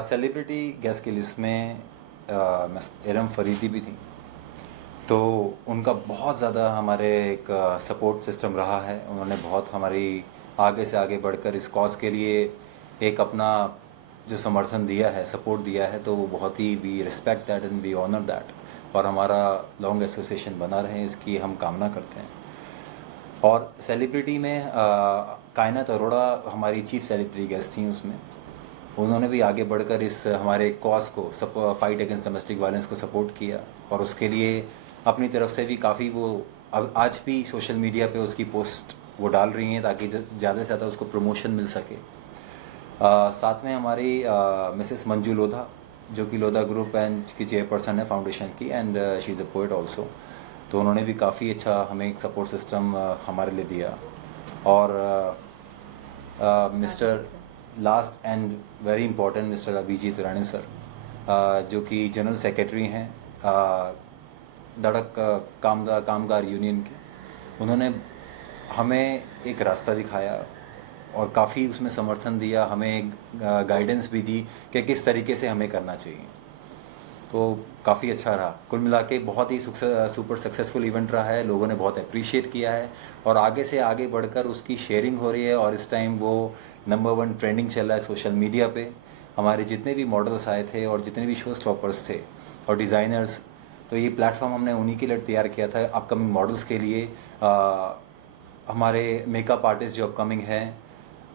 celebrity guest की list में इरम फरीदी भी थी, तो उनका बहुत ज़्यादा हमारे एक सपोर्ट सिस्टम रहा है। उन्होंने बहुत हमारी आगे से आगे बढ़कर इस कॉज के लिए एक अपना जो समर्थन दिया है, सपोर्ट दिया है, तो वो बहुत ही we respect that and we honour that. और हमारा लॉन्ग एसोसिएशन बना रहे, इसकी हम कामना करते हैं। और सेलिब्रिटी में कायनात अरोड़ा हमारी चीफ सेलिब्रिटी गेस्ट थी उसमें। उन्होंने भी आगे बढ़कर इस हमारे कॉज को फाइट अगेंस्ट डोमेस्टिक वायलेंस को सपोर्ट किया, और उसके लिए अपनी तरफ से भी काफ़ी वो अब आज भी सोशल मीडिया पे उसकी पोस्ट वो डाल रही हैं ताकि ज़्यादा से ज़्यादा उसको प्रमोशन मिल सके। साथ में हमारी मिसेस मंजू लोधा, जो कि लोधा ग्रुप एंड की चेयरपर्सन है फाउंडेशन की, and she is a poet also, तो उन्होंने भी काफ़ी अच्छा हमें एक सपोर्ट सिस्टम हमारे लिए दिया। और mister last and very important mister Abhijit Rane sir, जो कि जनरल सेक्रेटरी हैं धड़क कामगार यूनियन के, उन्होंने हमें एक रास्ता दिखाया और काफ़ी उसमें समर्थन दिया, हमें गाइडेंस भी दी कि किस तरीके से हमें करना चाहिए। तो काफ़ी अच्छा रहा। कुल मिला के बहुत ही सुपर सक्सेसफुल इवेंट रहा है, लोगों ने बहुत अप्रिशिएट किया है और आगे से आगे बढ़कर उसकी शेयरिंग हो रही है और इस टाइम वो नंबर 1 ट्रेंडिंग चल रहा है सोशल मीडिया पे। हमारे जितने भी मॉडल्स आए थे और जितने भी शो स्टॉपर्स थे और डिज़ाइनर्स, तो ये प्लेटफॉर्म हमने उन्हीं के लिए तैयार किया था अपकमिंग मॉडल्स के लिए। हमारे मेकअप आर्टिस्ट जो अपकमिंग हैं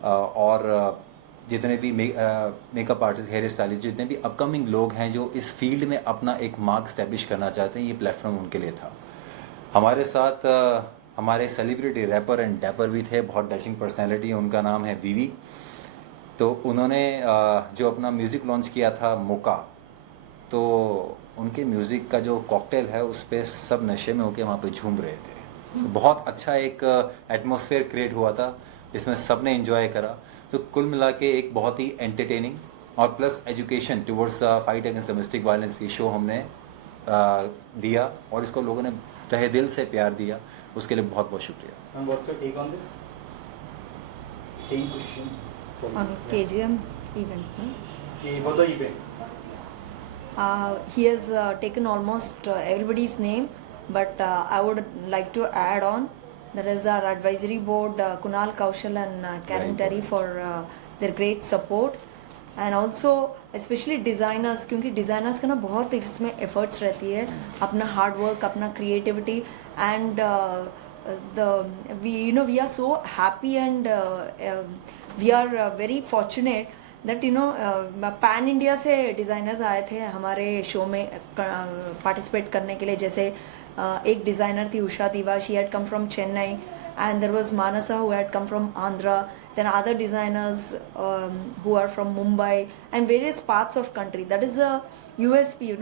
और जितने भी मेकअप आर्टिस्ट, हेयर स्टाइलिस्ट, जितने भी अपकमिंग लोग हैं जो इस फील्ड में अपना एक मार्क स्टैब्लिश करना चाहते हैं, ये प्लेटफॉर्म उनके लिए था। हमारे साथ हमारे सेलिब्रिटी रैपर एंड डैपर भी थे, बहुत डैशिंग पर्सनैलिटी है, उनका नाम है वीवी। तो उन्होंने जो अपना म्यूज़िक लॉन्च किया था मोका, तो उनके म्यूज़िक का जो कॉकटेल है उस पर सब नशे में होकर वहाँ पे झूम रहे थे। तो बहुत अच्छा एक एटमॉस्फेयर क्रिएट हुआ था जिसमें सब ने इन्जॉय करा। तो कुल मिला के एक बहुत ही एंटरटेनिंग और plus education towards fight against domestic violence ये शो हमने दिया और इसको लोगों ने तहे दिल से प्यार दिया, उसके लिए बहुत बहुत शुक्रिया। And what's your take on this? Same question for you. On KGM event, no? For the event. He has taken almost everybody's name, but I would like to add on. There is our advisory board, Kunal Kaushal and Karen Very Terry for their great support, and also especially designers, क्योंकि designers का ना बहुत इसमें efforts रहती है, अपना hard work, अपना creativity, and we are so happy and we are very fortunate that pan India से डिज़ाइनर्स आए थे हमारे शो में पार्टिसिपेट करने के लिए। जैसे एक डिज़ाइनर थी Usha Diva, she had come from Chennai, and there was Manasa who had come from Andhra, then other designers who are from Mumbai and various parts of country. That is a USP,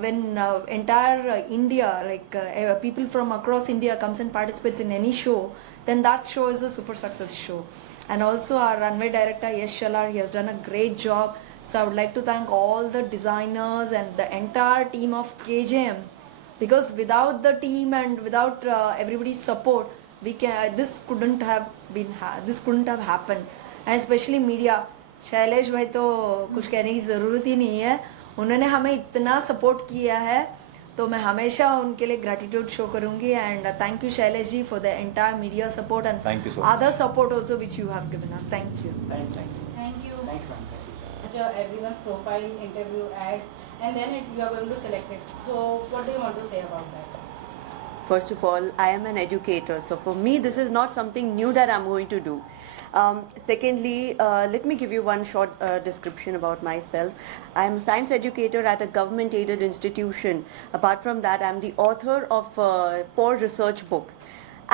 when entire India, like people from across India comes and participates in any show, then that show is a super success show. And also our runway director Yash Shalar, he has done a great job. So I would like to thank all the designers and the entire team of KJM, because without the team and without everybody's support, this couldn't have happened. And especially media, Shailesh भाई तो कुछ कहने की ज़रूरत ही नहीं है, उन्होंने हमें इतना सपोर्ट किया है, तो मैं हमेशा उनके लिए ग्रैटिट्यूड शो करूंगी। And thank you Shailesh ji for the entire media support and Thank you so other support also which you have given us. Thank you. Thank you. Thank you. Thank you, ma'am. Thank you, sir. Everyone's profile, interview, ads, and then you are going to select it. So what do you want to say about that? First of all, I am an educator, so for me this is not something new that I'm going to do. Secondly, let me give you one short description about myself. I'm a science educator at a government-aided institution. Apart from that, I'm the author of 4 research books.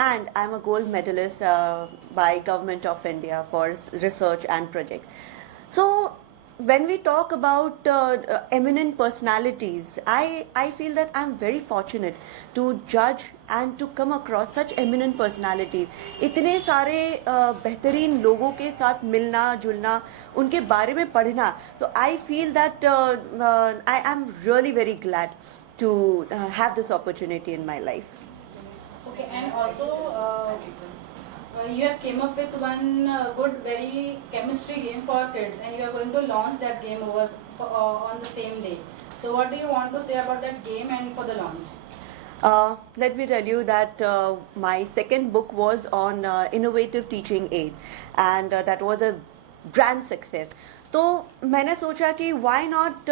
And I'm a gold medalist by Government of India for research and projects. So, when we talk about eminent personalities, I feel that I'm very fortunate to judge and to come across such eminent personalities. इतने सारे बेहतरीन लोगों के साथ मिलना जुलना, उनके बारे में पढ़ना, तो I feel that I am really very glad to have this opportunity in my life. Okay, and also you have came up with one good, very chemistry game for kids, and you are going to launch that game over on the same day. So what do you want to say about that game and for the launch? Let me tell you that my second book was on innovative teaching aids, and that was a grand success. तो मैंने सोचा कि why not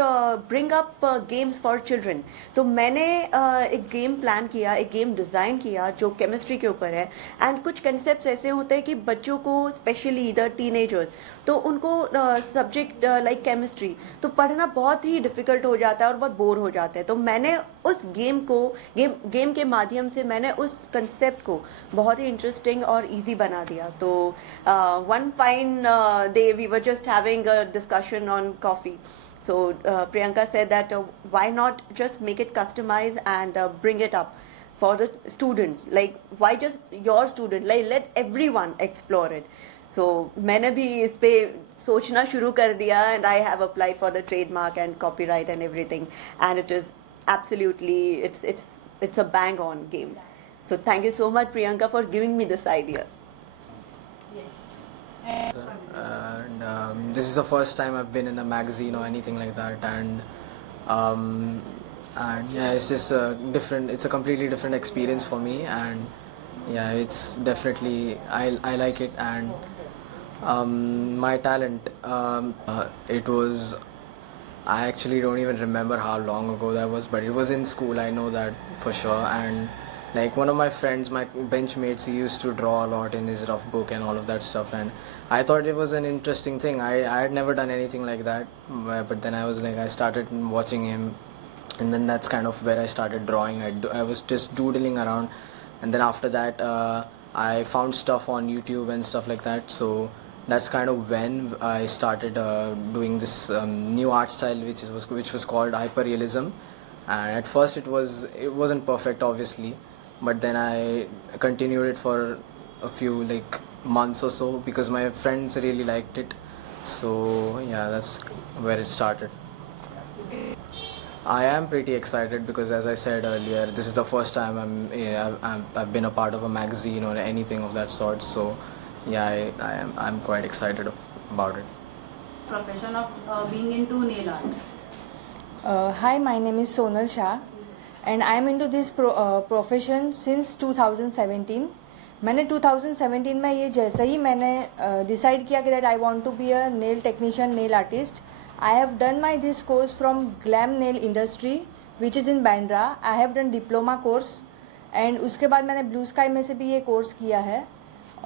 bring up games for children. तो मैंने एक game plan किया, एक game design किया जो केमिस्ट्री के ऊपर है, एंड कुछ कंसेप्ट ऐसे होते हैं कि बच्चों को स्पेशली इधर टीनेजर्स, तो उनको सब्जेक्ट लाइक केमिस्ट्री तो पढ़ना बहुत ही डिफ़िकल्ट हो जाता है और बहुत बोर हो जाते हैं। तो मैंने उस गेम के माध्यम से मैंने उस कंसेप्ट को बहुत ही इंटरेस्टिंग और इजी बना दिया। तो one fine day we were just having a discussion on coffee, so Priyanka said that why not just make it customized and bring it up for the students, like why just your student, like let everyone explore it. So मैंने भी इस पे सोचना शुरू कर दिया, and I have applied for the trademark and copyright and everything, and it is absolutely, it's a bang on game. So thank you so much, Priyanka, for giving me this idea. And this is the first time I've been in a magazine or anything like that, and yeah, it's just a different. It's a completely different experience for me, and yeah, it's definitely I like it, and my talent. It was. I actually don't even remember how long ago that was, but it was in school. I know that for sure, and like one of my friends, my benchmates, he used to draw a lot in his rough book and all of that stuff, and I thought it was an interesting thing. I had never done anything like that, but then I was like, I started watching him, and then that's kind of where I started drawing. I was just doodling around, and then after that I found stuff on YouTube and stuff like that, so that's kind of when I started doing this new art style which was called hyperrealism. And at first it wasn't perfect, obviously, but then I continued it for a few like months or so because my friends really liked it. So yeah, that's where it started. I am pretty excited because, as I said earlier, this is the first time I've been a part of a magazine or anything of that sort. So yeah, I'm quite excited about it. Profession of being into nail art. Hi, my name is Sonal Shah and I am into this profession since 2017. मैंने 2017 में ये जैसे ही मैंने decide किया कि that I want to be a nail technician, nail artist, I have done my this course from glam nail industry which is in Bandra. I have done diploma course and उसके बाद मैंने ब्लू स्काई में से भी ये course किया है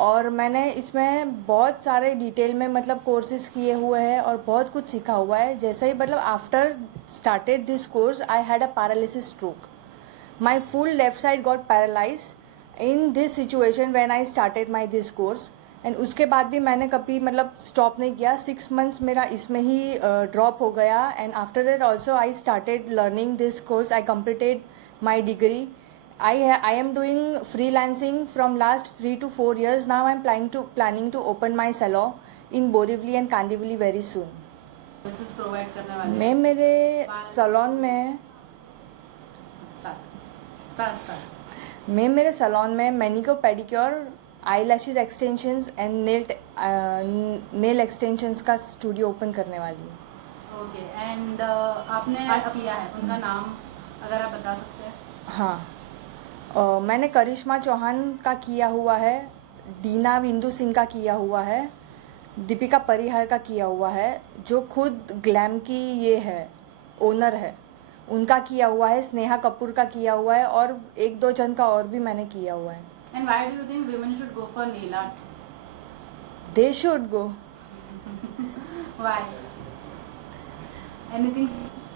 और मैंने इसमें बहुत सारे डिटेल में मतलब कोर्सेज किए हुए हैं और बहुत कुछ सीखा हुआ है. जैसे ही मतलब after started this course I had a paralysis stroke. My full left side got paralyse in this situation when I started my this course and उसके बाद भी मैंने कभी मतलब स्टॉप नहीं किया. 6 months मेरा इसमें ही ड्रॉप हो गया and after that also I started learning this course. I completed my degree. I am doing freelancing from last 3 to 4 years now. I'm planning to open my salon in Borivali and Kandivali very soon. Services provide करने वाले मैं मेरे salon में मैं मेरे salon में manicure, pedicure, eye lashes extensions and nail extensions का studio open करने वाली हूँ. ओके. एंड आपने किया है, उनका नाम अगर आप बता सकते हैं. हाँ, मैंने करिश्मा चौहान का किया हुआ है, डीना विंदु सिंह का किया हुआ है, दीपिका परिहार का किया हुआ है जो खुद ग्लैम की ये है ओनर है, उनका किया हुआ है, स्नेहा कपूर का किया हुआ है और 1-2 जन का और भी मैंने किया हुआ है. And why do you think women should go for nail art? They should go. Why? Anything?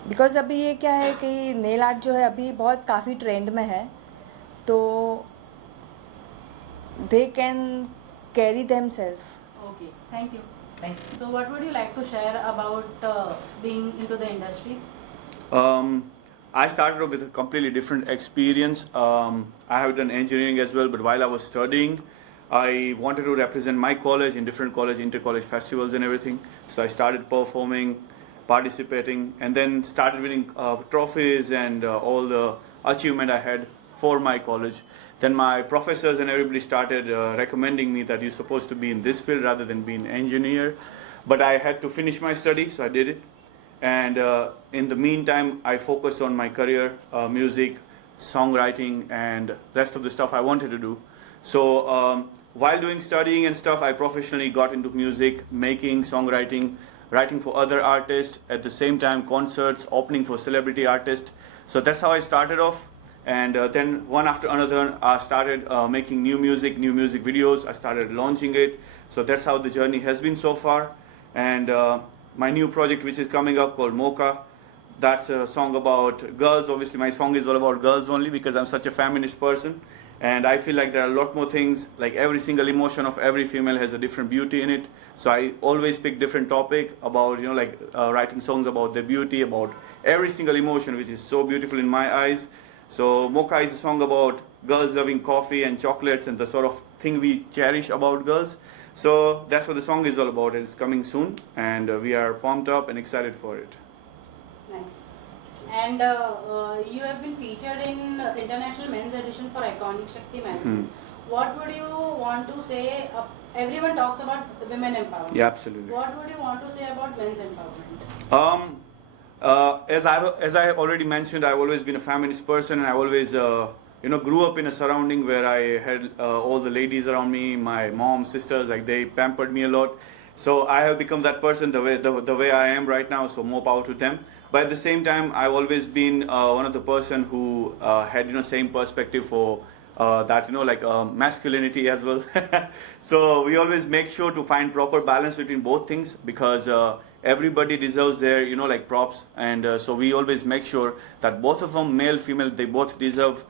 Because अभी ये क्या है कि नेल आर्ट जो है अभी बहुत काफ़ी ट्रेंड में है, तो they can carry them self. Okay, thank you. So what would you like to share about being into the industry? I started off with a completely different experience. I have done engineering as well, but while I was studying, I wanted to represent my college in different college, inter-college festivals and everything. So I started performing, participating, and then started winning trophies and all the achievement I had for my college. Then my professors and everybody started recommending me that you're supposed to be in this field rather than being an engineer. But I had to finish my study, so I did it. And in the meantime, I focused on my career, music, songwriting, and rest of the stuff I wanted to do. So while doing studying and stuff, I professionally got into music, making, songwriting, writing for other artists, at the same time concerts, opening for celebrity artists. So that's how I started off. And then one after another, I started making new music videos. I started launching it. So that's how the journey has been so far. And my new project, which is coming up, called Mocha, that's a song about girls. Obviously, my song is all about girls only because I'm such a feminist person. And I feel like there are a lot more things, like every single emotion of every female has a different beauty in it. So I always pick different topic about, like writing songs about their beauty, about every single emotion, which is so beautiful in my eyes. So Mocha is a song about girls loving coffee and chocolates and the sort of thing we cherish about girls. So that's what the song is all about. It's coming soon and we are pumped up and excited for it. Nice. and you have been featured in International Men's Edition for Iconic Shakti magazine. What would you want to say? Everyone talks about women empowerment. Yeah, absolutely. What would you want to say about men's empowerment? As I already mentioned, I've always been a feminist person, and I always grew up in a surrounding where I had all the ladies around me, my mom, sisters, like they pampered me a lot. So I have become that person the way I am right now. So more power to them. But at the same time, I've always been one of the person who had same perspective for that masculinity as well. So we always make sure to find proper balance between both things, because everybody deserves their props, and so we always make sure that both of them, male, female, they both deserve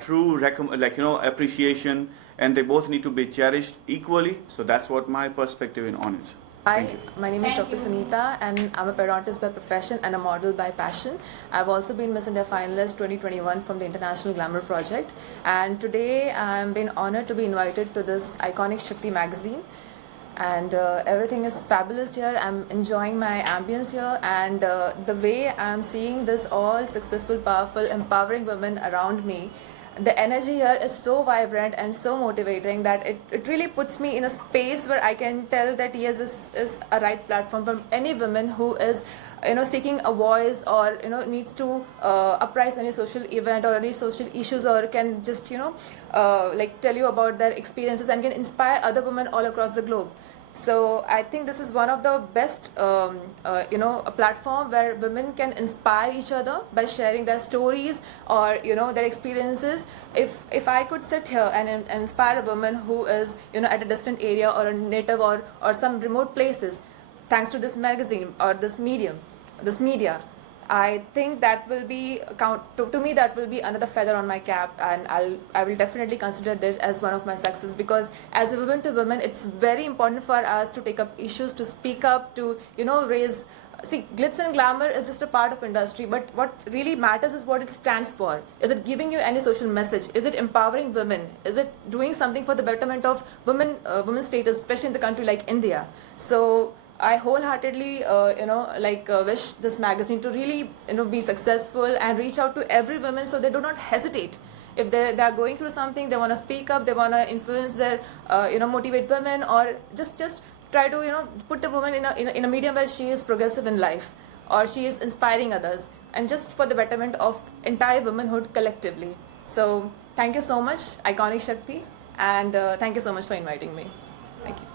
true appreciation, and they both need to be cherished equally. So that's what my perspective on is. Hi, my name is Dr. Sunita, and I'm a periodontist by profession and a model by passion. I've also been Miss India finalist 2021 from the International Glamour Project, and today I'm been honored to be invited to this Iconic Shakti magazine. And everything is fabulous here. I'm enjoying my ambience here, and the way I'm seeing this all successful, powerful, empowering women around me, the energy here is so vibrant and so motivating that it really puts me in a space where I can tell that yes, this is a right platform for any woman who is seeking a voice, or needs to uprise any social event or any social issues, or can just tell you about their experiences and can inspire other women all across the globe. So I think this is one of the best, a platform where women can inspire each other by sharing their stories or their experiences. If I could sit here and inspire a woman who is at a distant area or a native or some remote places, thanks to this magazine or this media, I think that will be to me that will be another feather on my cap, and I will definitely consider this as one of my success, because as a woman to woman, it's very important for us to take up issues, to speak up, to raise. See, glitz and glamour is just a part of industry, but what really matters is what it stands for. Is it giving you any social message? Is it empowering women? Is it doing something for the betterment of women's status, especially in the country like India? So I wholeheartedly, wish this magazine to really, be successful and reach out to every woman, so they do not hesitate. If they are going through something, they want to speak up, they want to influence their, motivate women, or just try to, put a woman in a medium where she is progressive in life, or she is inspiring others, and just for the betterment of entire womanhood collectively. So thank you so much, Iconic Shakti, and thank you so much for inviting me. Thank you.